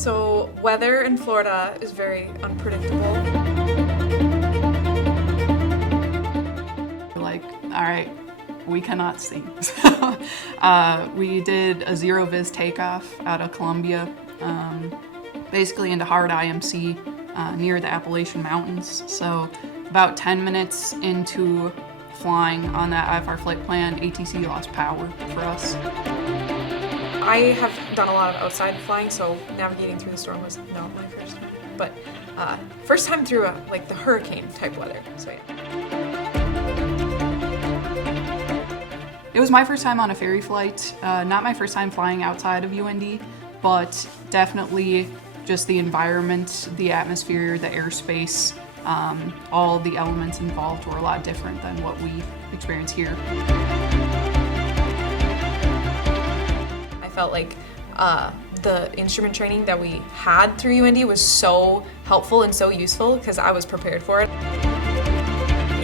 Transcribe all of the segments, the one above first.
So weather in Florida is very unpredictable. Like, all right, we cannot see. We did a zero viz takeoff out of Columbia, basically into hard IMC near the Appalachian Mountains. So about 10 minutes into flying on that IFR flight plan, ATC lost power for us. I have done a lot of outside flying, so navigating through the storm was not my first time. But first time through like the hurricane type weather, so yeah. It was my first time on a ferry flight, not my first time flying outside of UND, but definitely just the environment, the atmosphere, the airspace, all the elements involved were a lot different than what we experience here. I felt like the instrument training that we had through UND was so helpful and so useful because I was prepared for it.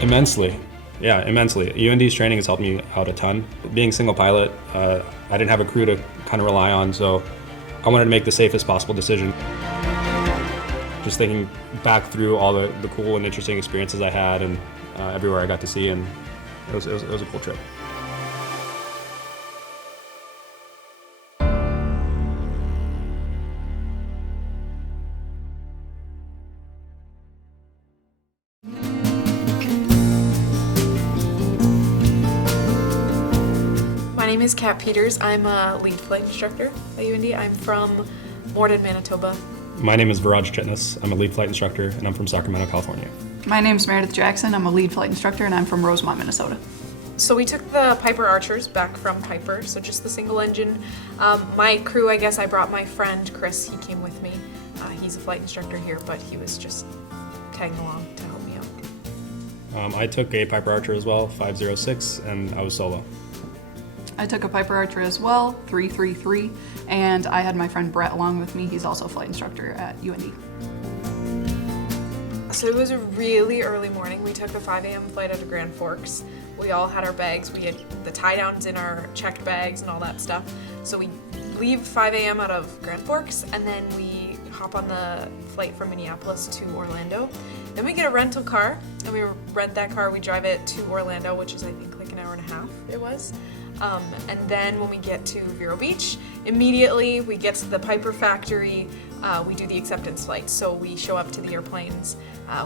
Immensely. Yeah, immensely. UND's training has helped me out a ton. Being single pilot, I didn't have a crew to kind of rely on, so I wanted to make the safest possible decision. Just thinking back through all the cool and interesting experiences I had and everywhere I got to see, and it was a cool trip. My name is Kat Peters. I'm a lead flight instructor at UND. I'm from Morden, Manitoba. My name is Vero Beach. I'm a lead flight instructor, and I'm from Sacramento, California. My name is Meredith Jackson. I'm a lead flight instructor, and I'm from Rosemont, Minnesota. So we took the Piper Archers back from Piper, so just the single engine. My crew, I guess I brought my friend Chris. He came with me. He's a flight instructor here, but he was just tagging along to help me out. I took a Piper Archer as well, 506, and I was solo. I took a Piper Archer as well, 333, and I had my friend Brett along with me. He's also a flight instructor at UND. So it was a really early morning. We took a 5 a.m. flight out of Grand Forks. We all had our bags. We had the tie-downs in our checked bags and all that stuff. So we leave 5 a.m. out of Grand Forks, and then we hop on the flight from Minneapolis to Orlando. Then we get a rental car, and we rent that car. We drive it to Orlando, which is I think like an hour and a half it was. And then when we get to Vero Beach, immediately we get to the Piper factory. We do the acceptance flight. So we show up to the airplanes,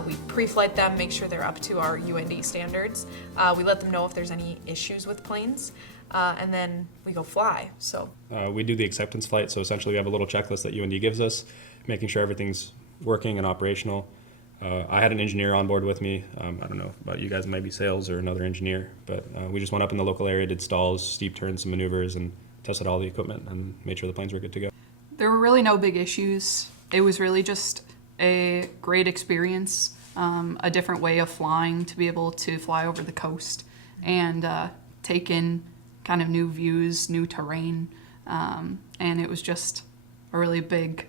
we pre-flight them, make sure they're up to our UND standards. We let them know if there's any issues with planes, and then we go fly. So we do the acceptance flight, so essentially we have a little checklist that UND gives us, making sure everything's working and operational. I had an engineer on board with me. I don't know about you guys, maybe sales or another engineer, but we just went up in the local area, did stalls, steep turns, and maneuvers, and tested all the equipment and made sure the planes were good to go. There were really no big issues. It was really just a great experience, a different way of flying, to be able to fly over the coast and take in kind of new views, new terrain, and it was just a really big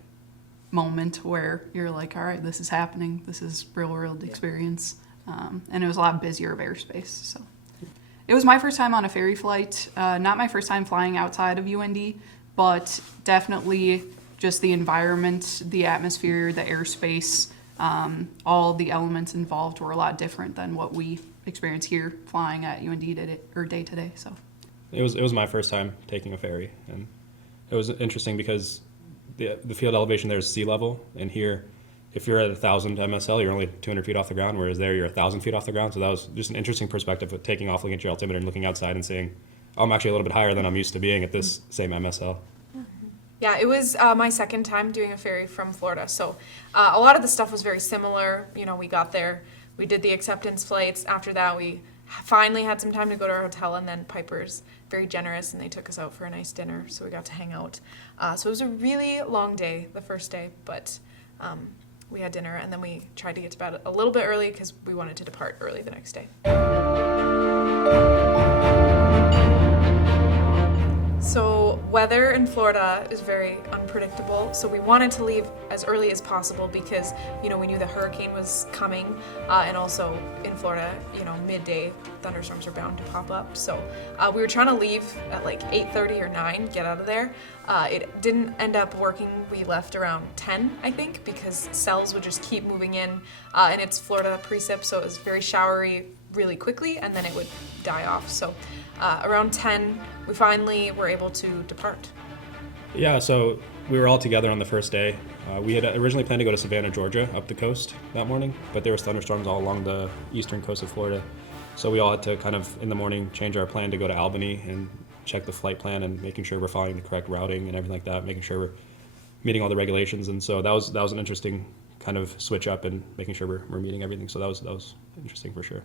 moment where you're like, all right, this is happening, this is real world experience, and it was a lot busier of airspace. So it was my first time on a ferry flight, not my first time flying outside of UND, but definitely just the environment, the atmosphere, the airspace, all the elements involved were a lot different than what we experience here flying at UND day to day. So it was my first time taking a ferry, and it was interesting because the field elevation there is sea level, and here, if you're at 1,000 MSL, you're only 200 feet off the ground, whereas there you're 1,000 feet off the ground. So that was just an interesting perspective of taking off, looking at your altimeter and looking outside and saying, oh, I'm actually a little bit higher than I'm used to being at this same MSL. yeah, it was my second time doing a ferry from Florida. So a lot of the stuff was very similar. You know, we got there, we did the acceptance flights. After that, we finally had some time to go to our hotel, and then Piper's very generous, and they took us out for a nice dinner, so we got to hang out. So it was a really long day, the first day, but we had dinner, and then we tried to get to bed a little bit early because we wanted to depart early the next day. So weather in Florida is very unpredictable, so we wanted to leave as early as possible because, we knew the hurricane was coming, and also in Florida, midday thunderstorms are bound to pop up. So we were trying to leave at like 8:30 or 9, get out of there. It didn't end up working. We left around 10, I think, because cells would just keep moving in, and it's Florida precip, so it was very showery really quickly, and then it would die off. So around 10, we finally were able to depart. Yeah, so we were all together on the first day. We had originally planned to go to Savannah, Georgia, up the coast that morning, but there was thunderstorms all along the eastern coast of Florida. So we all had to kind of, in the morning, change our plan to go to Albany and check the flight plan and making sure we're following the correct routing and everything like that, making sure we're meeting all the regulations. And so that was an interesting kind of switch up and making sure we're meeting everything. So that was interesting for sure.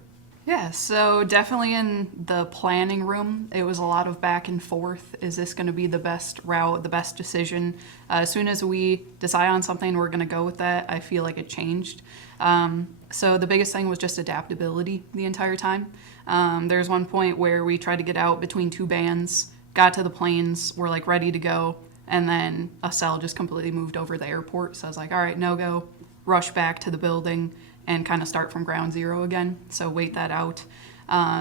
Yeah, so definitely in the planning room, it was a lot of back and forth. Is this going to be the best route, the best decision? As soon as we decide on something, we're going to go with that. I feel like it changed. So the biggest thing was just adaptability the entire time. There's one point where we tried to get out between two bands, got to the planes, we're like ready to go, and then a cell just completely moved over the airport. So I was like, all right, no go, rush back to the building and kind of start from ground zero again. So wait that out.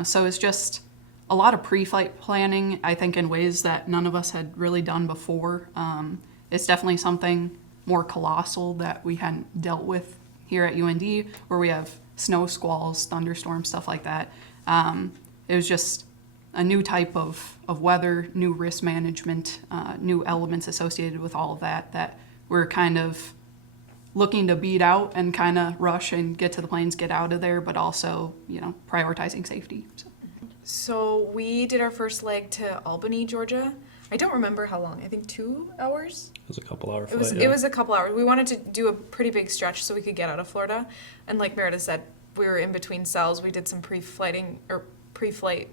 So it's just a lot of pre-flight planning, I think, in ways that none of us had really done before. It's definitely something more colossal that we hadn't dealt with here at UND, where we have snow squalls, thunderstorms, stuff like that. It was just a new type of weather, new risk management, new elements associated with all of that we're kind of looking to beat out and kind of rush and get to the planes, get out of there, but also, prioritizing safety. So we did our first leg to Albany, Georgia. I don't remember how long. I think 2 hours? It was a couple hour flight. It was a couple hours. We wanted to do a pretty big stretch so we could get out of Florida. And like Meredith said, we were in between cells. We did some pre-flight,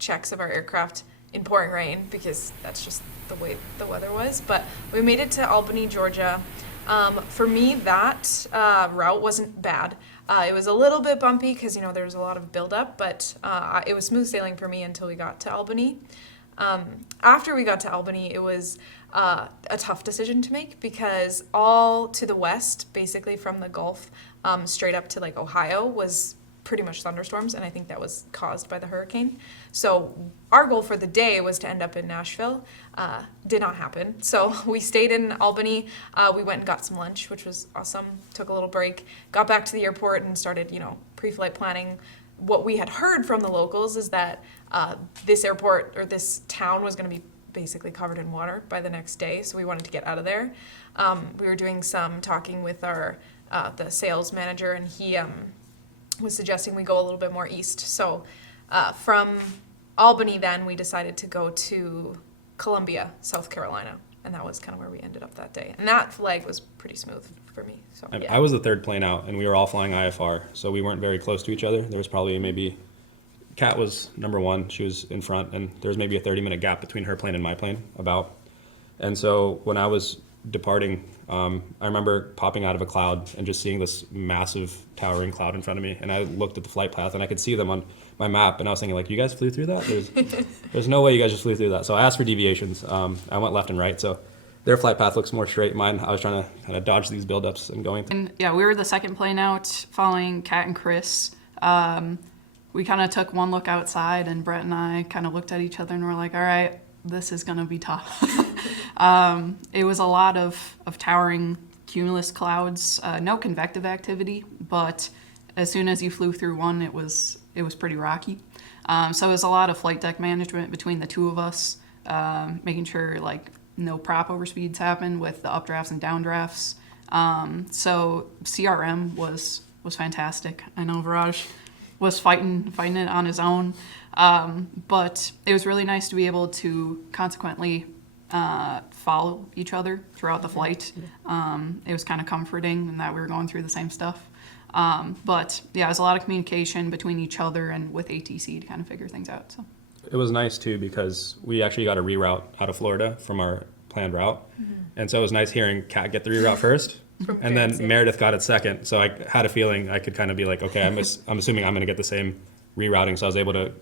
checks of our aircraft in pouring rain because that's just the way the weather was. But we made it to Albany, Georgia. For me, that route wasn't bad. It was a little bit bumpy because, there was a lot of buildup, but it was smooth sailing for me until we got to Albany. After we got to Albany, it was a tough decision to make because all to the west, basically from the Gulf straight up to like Ohio, was pretty much thunderstorms, and I think that was caused by the hurricane. So our goal for the day was to end up in Nashville. Did not happen. So we stayed in Albany. We went and got some lunch, which was awesome. Took a little break. Got back to the airport and started, pre-flight planning. What we had heard from the locals is that this airport or this town was going to be basically covered in water by the next day, so we wanted to get out of there. We were doing some talking with our the sales manager, and he was suggesting we go a little bit more east. So from Albany, then we decided to go to Columbia, South Carolina, and that was kind of where we ended up that day. And that flight was pretty smooth for me. So I was the third plane out, and we were all flying IFR, so we weren't very close to each other. There was probably maybe Kat was number one. She was in front, and there was maybe a 30-minute gap between her plane and my plane, about. And so when I was departing, I remember popping out of a cloud and just seeing this massive towering cloud in front of me. And I looked at the flight path, and I could see them on my map, and I was thinking, like, you guys flew through that? There's no way you guys just flew through that. So I asked for deviations. I went left and right. So their flight path looks more straight. Mine, I was trying to kind of dodge these buildups and going through. And yeah, we were the second plane out following Kat and Chris. We kind of took one look outside, and Brett and I kind of looked at each other and were like, all right, this is going to be tough. It was a lot of towering cumulus clouds, no convective activity, but as soon as you flew through one, it was pretty rocky. So it was a lot of flight deck management between the two of us, making sure like no prop overspeeds happen with the updrafts and downdrafts. So CRM was fantastic. I know Viraj was fighting it on his own. But it was really nice to be able to consequently follow each other throughout the flight. It was kind of comforting in that we were going through the same stuff. But yeah, it was a lot of communication between each other and with ATC to kind of figure things out. So it was nice too because we actually got a reroute out of Florida from our planned route. Mm-hmm. And so it was nice hearing Kat get the reroute first. And then Meredith got it second. So I had a feeling I could kind of be like, okay, I'm assuming I'm going to get the same rerouting. So I was able to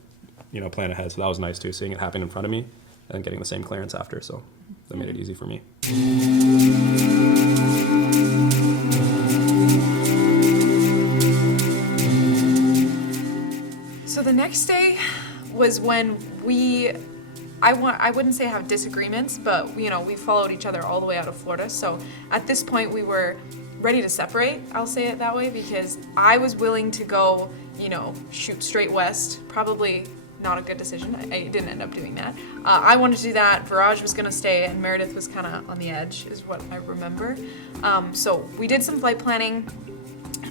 plan ahead. So that was nice too, seeing it happen in front of me. and getting the same clearance after. So that made it easy for me. So the next day was when I wouldn't say have disagreements, but we followed each other all the way out of Florida. So at this point we were ready to separate, I'll say it that way, because I was willing to go, shoot straight west. Probably not a good decision. I didn't end up doing that. I wanted to do that. Viraj was going to stay, and Meredith was kind of on the edge, is what I remember. So we did some flight planning.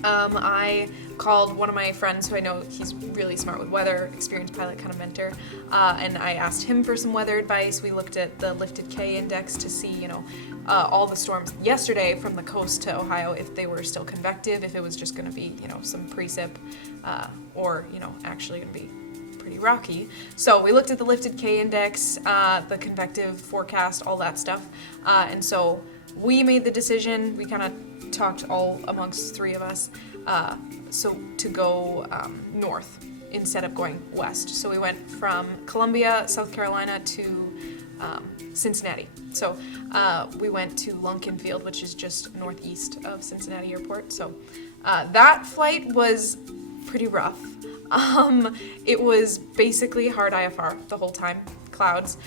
I called one of my friends who I know he's really smart with weather, experienced pilot, kind of mentor, and I asked him for some weather advice. We looked at the lifted K index to see, all the storms yesterday from the coast to Ohio, if they were still convective, if it was just going to be, some precip, or, actually going to be pretty rocky. So we looked at the lifted K index, the convective forecast, all that stuff, and so we made the decision. We kind of talked all amongst three of us, so to go north instead of going west. So we went from Columbia, South Carolina to Cincinnati. So we went to Lunken Field, which is just northeast of Cincinnati Airport. So that flight was pretty rough. It was basically hard IFR the whole time, clouds.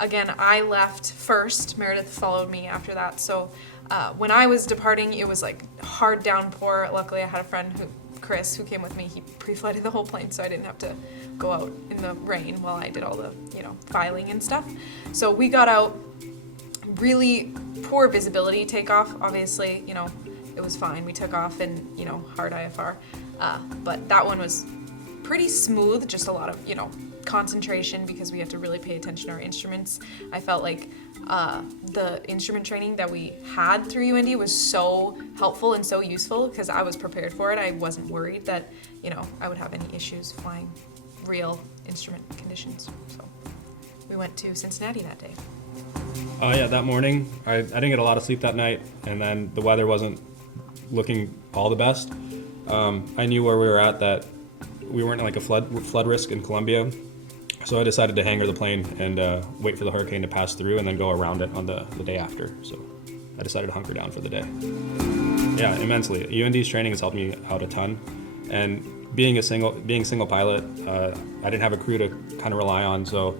Again, I left first. Meredith followed me after that. So when I was departing, it was like hard downpour. Luckily, I had a friend, Chris, who came with me. He pre-flighted the whole plane, so I didn't have to go out in the rain while I did all the, filing and stuff. So we got out. Really poor visibility takeoff. Obviously, it was fine. We took off in, hard IFR. But that one was pretty smooth, just a lot of, concentration because we had to really pay attention to our instruments. I felt like the instrument training that we had through UND was so helpful and so useful because I was prepared for it. I wasn't worried that, I would have any issues flying real instrument conditions. So we went to Cincinnati that day. Yeah, that morning, I didn't get a lot of sleep that night, and then the weather wasn't looking all the best. I knew where we were at, that we weren't like a flood risk in Columbia, so I decided to hangar the plane and wait for the hurricane to pass through and then go around it on the day after. So I decided to hunker down for the day. Yeah, immensely. UND's training has helped me out a ton, and being single pilot, I didn't have a crew to kind of rely on, so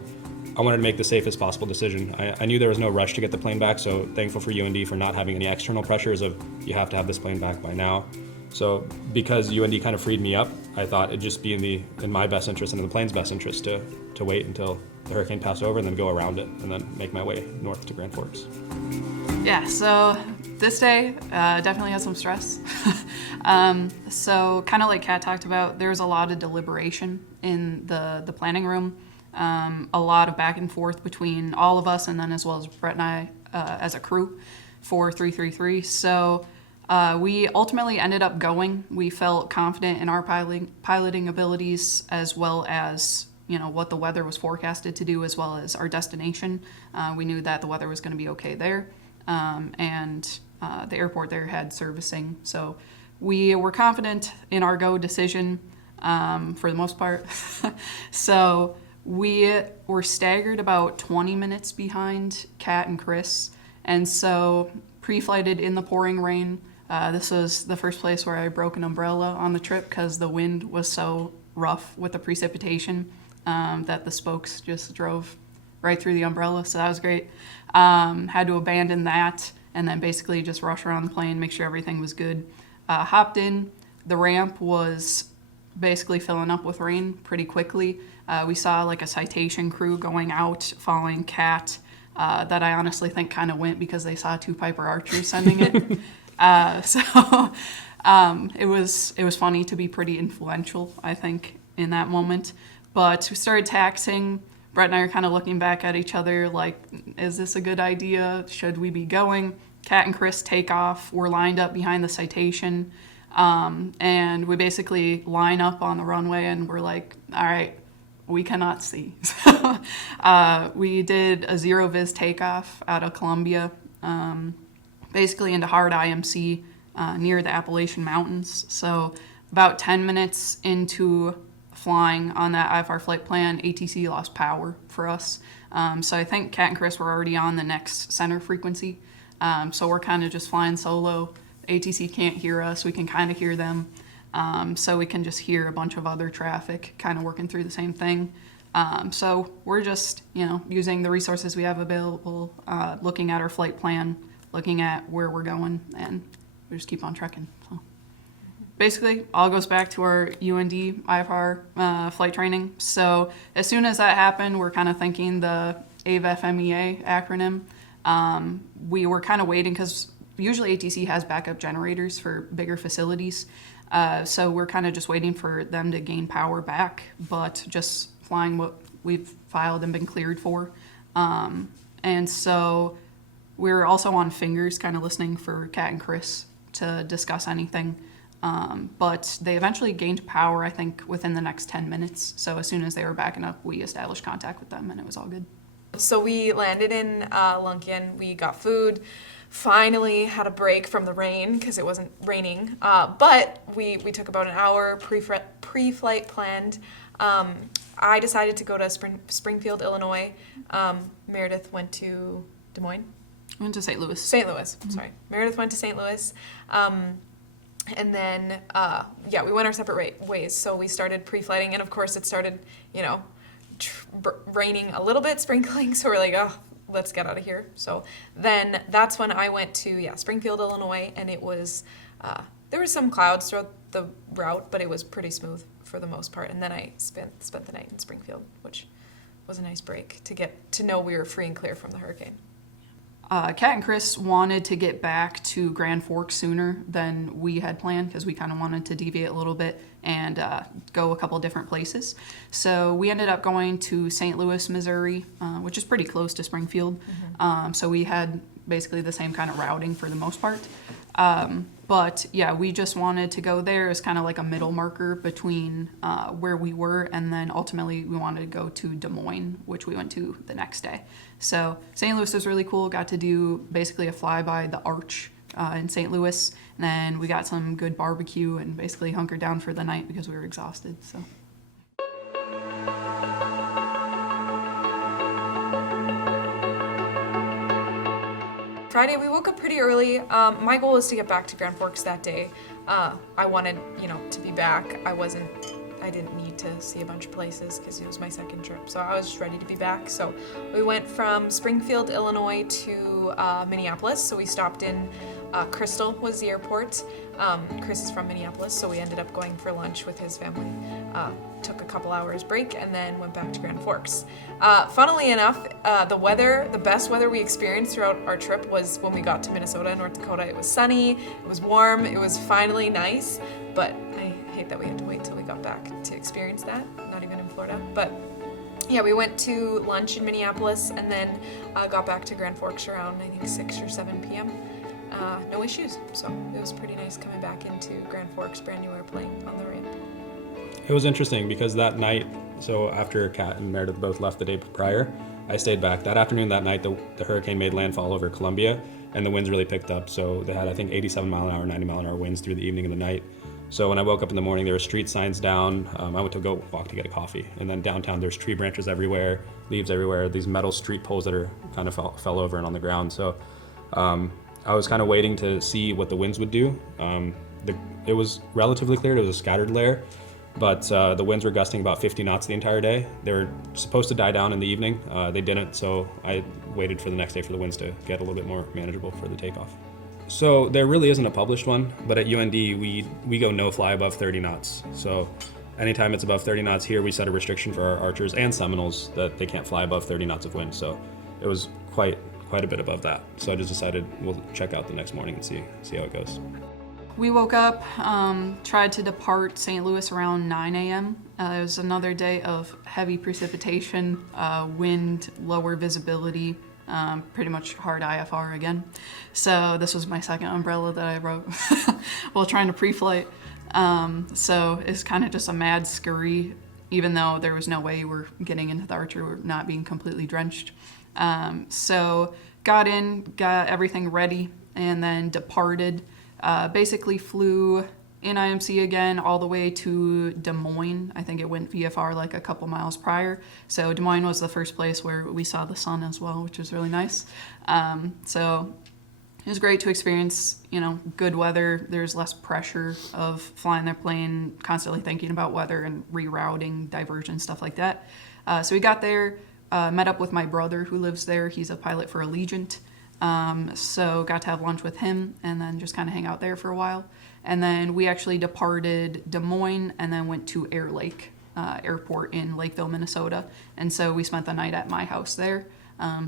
I wanted to make the safest possible decision. I knew there was no rush to get the plane back, so thankful for UND for not having any external pressures of you have to have this plane back by now. So because UND kind of freed me up, I thought it'd just be in my best interest and in the plane's best interest to wait until the hurricane passed over and then go around it and then make my way north to Grand Forks. Yeah, so this day definitely had some stress. So kind of like Kat talked about, there was a lot of deliberation in the planning room. A lot of back and forth between all of us, and then as well as Brett and I as a crew for 333. So we ultimately ended up going. We felt confident in our piloting abilities, as well as what the weather was forecasted to do, as well as our destination. We knew that the weather was going to be okay there, and the airport there had servicing. So we were confident in our go decision for the most part. So we were staggered about 20 minutes behind Kat and Chris, and so pre-flighted in the pouring rain. This was the first place where I broke an umbrella on the trip because the wind was so rough with the precipitation that the spokes just drove right through the umbrella, so that was great. Had to abandon that and then basically just rush around the plane, make sure everything was good. Hopped in. The ramp was basically filling up with rain pretty quickly. We saw like a citation crew going out following Kat that I honestly think kind of went because they saw two Piper Archers sending it. So it was funny to be pretty influential, I think, in that moment. But we started taxiing. Brett and I are kind of looking back at each other like, is this a good idea? Should we be going? Kat and Chris take off. We're lined up behind the citation. And we basically line up on the runway and we're like, all right, we cannot see. We did a zero viz takeoff out of Columbia, basically into hard IMC near the Appalachian Mountains. So about 10 minutes into flying on that IFR flight plan, ATC lost power for us. So I think Kat and Chris were already on the next center frequency. So we're kind of just flying solo. ATC can't hear us. We can kind of hear them. So we can just hear a bunch of other traffic kind of working through the same thing. So we're just, using the resources we have available, looking at our flight plan, looking at where we're going, and we just keep on trekking. So basically, all goes back to our UND IFR flight training. So as soon as that happened, we're kind of thinking the AVFMEA acronym. We were kind of waiting because usually ATC has backup generators for bigger facilities. So we're kind of just waiting for them to gain power back, but just flying what we've filed and been cleared for. And so we're also on fingers, kind of listening for Kat and Chris to discuss anything. But they eventually gained power, I think, within the next 10 minutes. So as soon as they were backing up, we established contact with them, and it was all good. So we landed in Lunken. We got food. Finally had a break from the rain because it wasn't raining. But we took about an hour pre-flight planned. I decided to go to Springfield, Illinois. Meredith went to Des Moines. I went to St. Louis. St. Louis, sorry. Meredith went to St. Louis. And then, we went our separate ways. So we started pre-flighting, and of course it started, raining a little bit, sprinkling. So we're like, oh, let's get out of here. So then that's when I went to, Springfield, Illinois, and it was, there were some clouds throughout the route, but it was pretty smooth for the most part. And then I spent the night in Springfield, which was a nice break to get to know we were free and clear from the hurricane. Kat and Chris wanted to get back to Grand Forks sooner than we had planned because we kind of wanted to deviate a little bit and go a couple different places. So we ended up going to St. Louis, Missouri, which is pretty close to Springfield. So we had basically the same kind of routing for the most part. But we just wanted to go there as kind of like a middle marker between where we were, and then ultimately we wanted to go to Des Moines, which we went to the next day. So St. Louis was really cool. Got to do basically a flyby the Arch in St. Louis, and then we got some good barbecue and basically hunkered down for the night because we were exhausted. So. Friday, we woke up pretty early. My goal was to get back to Grand Forks that day. I wanted, to be back. I didn't need to see a bunch of places because it was my second trip. So I was just ready to be back. So we went from Springfield, Illinois to Minneapolis. So we stopped in Crystal was the airport. Chris is from Minneapolis, so we ended up going for lunch with his family. Took a couple hours break and then went back to Grand Forks. Funnily enough, the best weather we experienced throughout our trip was when we got to Minnesota and North Dakota. It was sunny, it was warm, it was finally nice, but I hate that we had to wait till we got back to experience that, not even in Florida. But we went to lunch in Minneapolis and then got back to Grand Forks around, I think, 6 or 7 p.m. No issues, so it was pretty nice coming back into Grand Forks, brand new airplane on the ramp. It was interesting because that night, so after Kat and Meredith both left the day prior, I stayed back. That afternoon, that night, the hurricane made landfall over Columbia, and the winds really picked up. So they had, I think, 87 mile an hour, 90 mile an hour winds through the evening and the night. So when I woke up in the morning, there were street signs down. I went to go walk to get a coffee. And then downtown, there's tree branches everywhere, leaves everywhere, these metal street poles that are kind of fell over and on the ground. So I was kind of waiting to see what the winds would do. It was relatively clear. It was a scattered layer. But the winds were gusting about 50 knots the entire day. They were supposed to die down in the evening. They didn't, so I waited for the next day for the winds to get a little bit more manageable for the takeoff. So there really isn't a published one, but at UND we go no fly above 30 knots. So anytime it's above 30 knots here, we set a restriction for our archers and Seminoles that they can't fly above 30 knots of wind. So it was quite a bit above that. So I just decided we'll check out the next morning and see how it goes. We woke up, tried to depart St. Louis around 9 a.m. It was another day of heavy precipitation, wind, lower visibility, pretty much hard IFR again. So this was my second umbrella that I wrote while trying to pre-flight. So it's kind of just a mad scurry, even though there was no way we're getting into the Archer, we're not being completely drenched. So got in, got everything ready, and then departed. Basically flew in IMC again all the way to Des Moines. I think it went VFR like a couple miles prior. So Des Moines was the first place where we saw the sun as well, which was really nice. So it was great to experience, good weather. There's less pressure of flying their plane, constantly thinking about weather and rerouting, diversion, stuff like that. So we got there, met up with my brother who lives there. He's a pilot for Allegiant. So got to have lunch with him and then just kind of hang out there for a while. And then we actually departed Des Moines and then went to Air Lake Airport in Lakeville, Minnesota. And so we spent the night at my house there.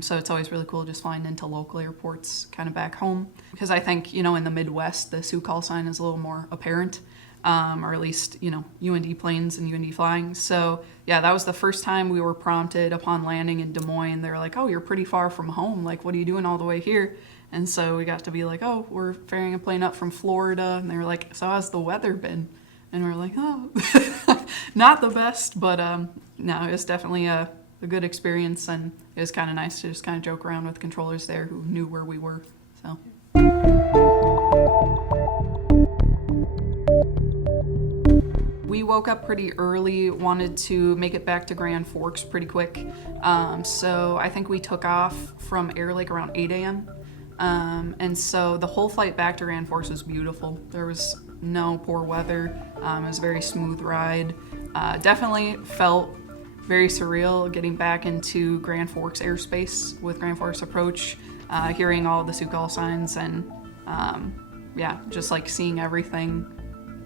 So it's always really cool just flying into local airports kind of back home. Because I think, in the Midwest, the Sioux call sign is a little more apparent. Or at least, UND planes and UND flying. So yeah, that was the first time we were prompted upon landing in Des Moines. They were like, oh, you're pretty far from home. Like, what are you doing all the way here? And so we got to be like, oh, we're ferrying a plane up from Florida. And they were like, so how's the weather been? And we're like, oh, not the best. But no, it was definitely a good experience. And it was kind of nice to just kind of joke around with controllers there who knew where we were. So. We woke up pretty early, wanted to make it back to Grand Forks pretty quick. So I think we took off from Air Lake around 8 a.m. And so the whole flight back to Grand Forks was beautiful. There was no poor weather. It was a very smooth ride. Definitely felt very surreal getting back into Grand Forks airspace with Grand Forks approach, hearing all the Sioux call signs and just like seeing everything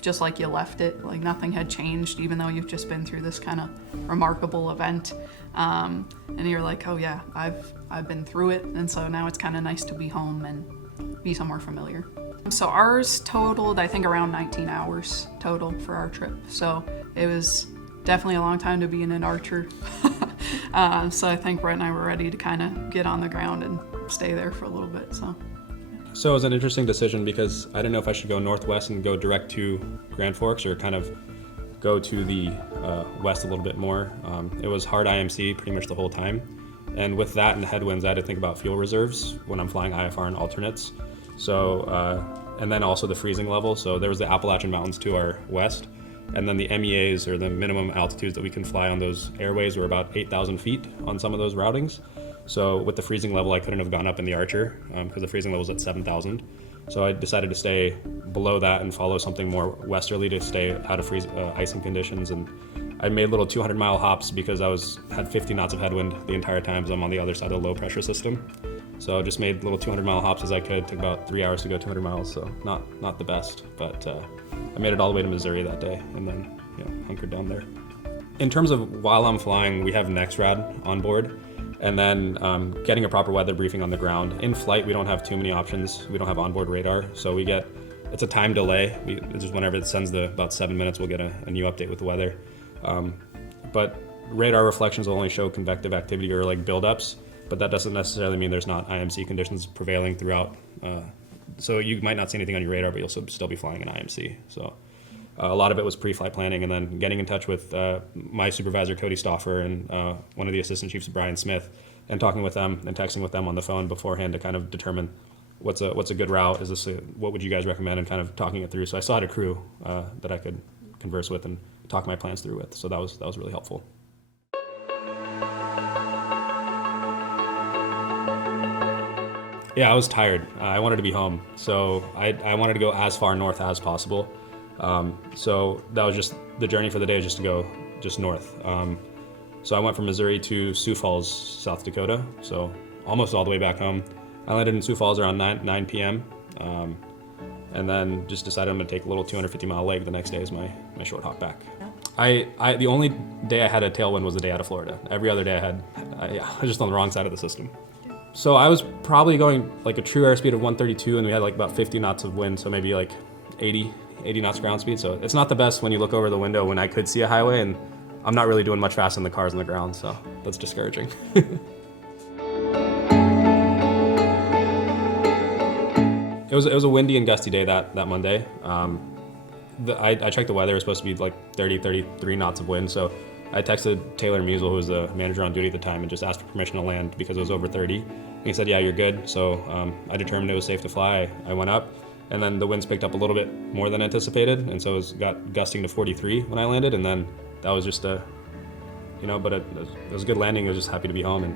just like you left it, like nothing had changed, even though you've just been through this kind of remarkable event. And you're like, oh yeah, I've been through it, and so now it's kind of nice to be home and be somewhere familiar. So ours totaled, I think, around 19 hours total for our trip. So it was definitely a long time to be in an Archer. So I think Brett and I were ready to kind of get on the ground and stay there for a little bit. So it was an interesting decision because I didn't know if I should go northwest and go direct to Grand Forks or kind of go to the west a little bit more. It was hard IMC pretty much the whole time. And with that and headwinds, I had to think about fuel reserves when I'm flying IFR and alternates. So, and then also the freezing level. So there was the Appalachian Mountains to our west. And then the MEAs, or the minimum altitudes that we can fly on those airways, were about 8,000 feet on some of those routings. So with the freezing level, I couldn't have gone up in the Archer because the freezing level was at 7,000. So I decided to stay below that and follow something more westerly to stay out of icing conditions. And I made little 200-mile hops because I had 50 knots of headwind the entire time as I'm on the other side of the low pressure system. So I just made little 200-mile hops as I could. It took about 3 hours to go 200 miles, so not the best. But I made it all the way to Missouri that day and then hunkered down there. In terms of while I'm flying, we have NexRad on board. And then getting a proper weather briefing on the ground. In flight, we don't have too many options. We don't have onboard radar, so it's a time delay. Just whenever it sends about 7 minutes, we'll get a new update with the weather. But radar reflections will only show convective activity or like buildups, but that doesn't necessarily mean there's not IMC conditions prevailing throughout. So you might not see anything on your radar, but you'll still be flying in IMC. So a lot of it was pre-flight planning and then getting in touch with my supervisor, Cody Stauffer, and one of the assistant chiefs, Brian Smith, and talking with them and texting with them on the phone beforehand to kind of determine what's a good route. What would you guys recommend, and kind of talking it through. So I still had a crew that I could converse with and talk my plans through with. So that was really helpful. Yeah, I was tired. I wanted to be home. So I wanted to go as far north as possible. So that was just the journey for the day, just to go just north. So I went from Missouri to Sioux Falls, South Dakota. So almost all the way back home. I landed in Sioux Falls around 9 p.m. And then just decided I'm gonna take a little 250-mile leg the next day as my short hop back. The only day I had a tailwind was the day out of Florida. Every other day I was just on the wrong side of the system. So I was probably going like a true airspeed of 132, and we had like about 50 knots of wind, so maybe like 80 knots ground speed. So it's not the best when you look over the window when I could see a highway, and I'm not really doing much faster than the cars on the ground, so that's discouraging. It was a windy and gusty day that Monday. I checked the weather. It was supposed to be like 33 knots of wind, so I texted Taylor Musel, who was the manager on duty at the time, and just asked for permission to land because it was over 30. And he said, yeah, you're good. So I determined it was safe to fly. I went up, and then the winds picked up a little bit more than anticipated, and so got gusting to 43 when I landed, and then that was just but it was a good landing. I was just happy to be home and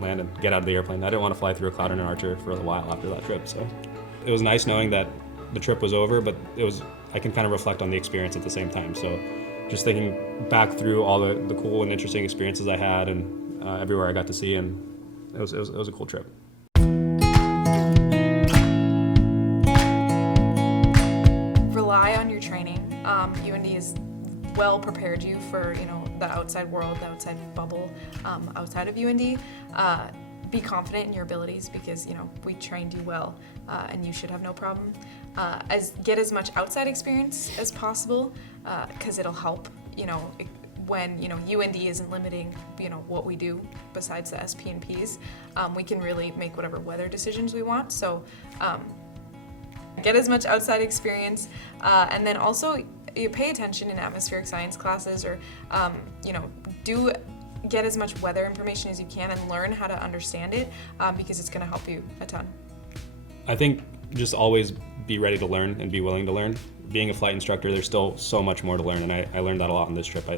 land and get out of the airplane. I didn't want to fly through a cloud in an Archer for a while after that trip, so it was nice knowing that the trip was over, but I can kind of reflect on the experience at the same time. So just thinking back through all the cool and interesting experiences I had and everywhere I got to see, and it was a cool trip. Rely on your training. UND has well prepared you for the outside world, the outside bubble, outside of UND. Be confident in your abilities because we trained you well, and you should have no problem. Get as much outside experience as possible, because it'll help. When UND isn't limiting what we do besides the SP&Ps, we can really make whatever weather decisions we want. So get as much outside experience, and then also you pay attention in atmospheric science classes, or do get as much weather information as you can and learn how to understand it, because it's going to help you a ton. I think just always be ready to learn and be willing to learn. Being a flight instructor, there's still so much more to learn, and I learned that a lot on this trip.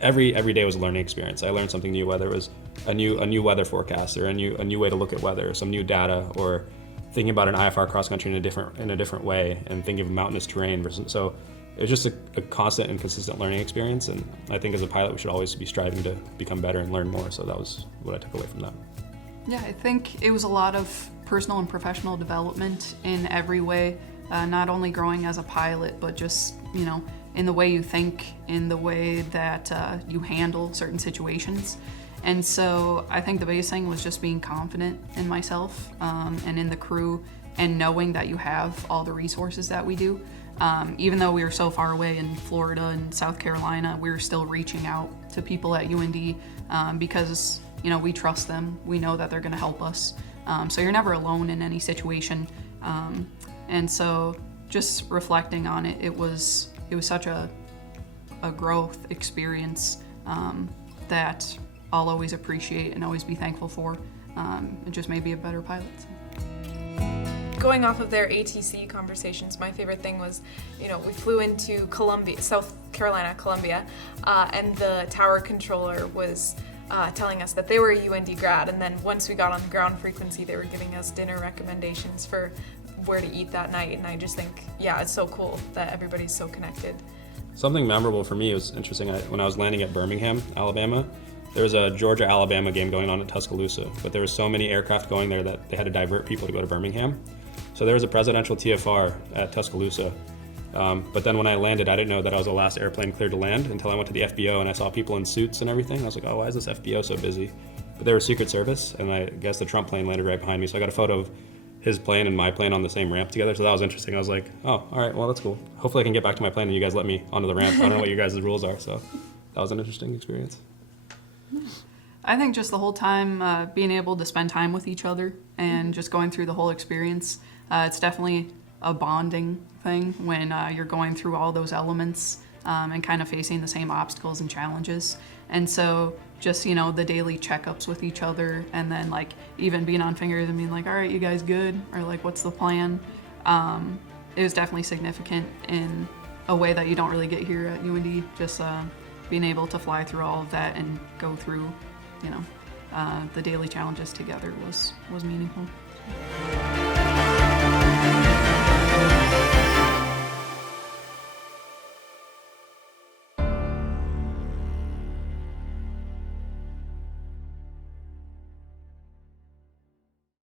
Every day was a learning experience. I learned something new, whether it was a new weather forecast, or a new way to look at weather, some new data, or thinking about an IFR cross country in a different way, and thinking of mountainous terrain versus. So it was just a constant and consistent learning experience, and I think as a pilot we should always be striving to become better and learn more. So that was what I took away from that. Yeah, I think it was a lot of personal and professional development in every way, not only growing as a pilot, but just in the way you think, in the way that you handle certain situations. And so I think the biggest thing was just being confident in myself and in the crew, and knowing that you have all the resources that we do. Even though we were so far away in Florida and South Carolina, we were still reaching out to people at UND because we trust them. We know that they're going to help us. So you're never alone in any situation. And so just reflecting on it, it was such a growth experience that I'll always appreciate and always be thankful for. It just made me a better pilot. Going off of their ATC conversations, my favorite thing was, we flew into Columbia, South Carolina, Columbia, and the tower controller was telling us that they were a UND grad, and then once we got on the ground frequency, they were giving us dinner recommendations for where to eat that night, and I just think, it's so cool that everybody's so connected. Something memorable for me was interesting. When I was landing at Birmingham, Alabama, there was a Georgia-Alabama game going on at Tuscaloosa, but there were so many aircraft going there that they had to divert people to go to Birmingham. So there was a presidential TFR at Tuscaloosa, but then when I landed, I didn't know that I was the last airplane cleared to land until I went to the FBO and I saw people in suits and everything. I was like, oh, why is this FBO so busy? But they were Secret Service, and I guess the Trump plane landed right behind me, so I got a photo of his plane and my plane on the same ramp together, so that was interesting. I was like, oh, all right, well, that's cool. Hopefully I can get back to my plane and you guys let me onto the ramp. I don't know what your guys' rules are, so that was an interesting experience. I think just the whole time being able to spend time with each other and just going through the whole experience, it's definitely a bonding thing when you're going through all those elements and kind of facing the same obstacles and challenges. And so just, the daily checkups with each other, and then even being on fingers and being like, all right, you guys good? Or what's the plan? It was definitely significant in a way that you don't really get here at UND. Just being able to fly through all of that and go through, the daily challenges together was meaningful.